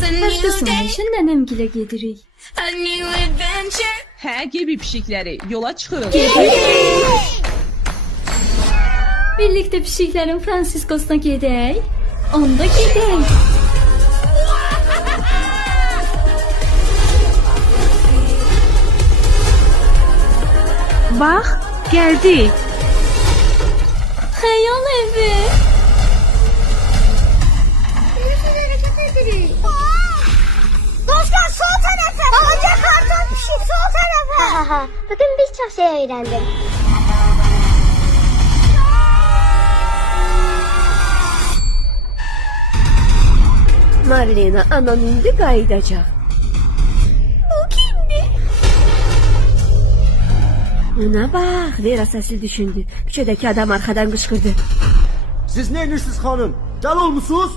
Başqa sonra üçün nənəmgilə gedirik. Hə, gibi pişikləri, yola çıxır. Birlikdə pişiklərin Fransiskosuna gedək. Onda gedək. Bax, gəldik. Xəyal evi. Dostlar sol tarafa. Hoca karton pişik sol tarafa. Bugün biz çok şey öğrendik. Marlena anan indi qayıdacaq. Bu kimdi? Ona bax, Vera səsi düşündü. Küçədəki adam arxadan qışqırdı. Siz ne inirsiniz hanım? Gel olmuşsunuz?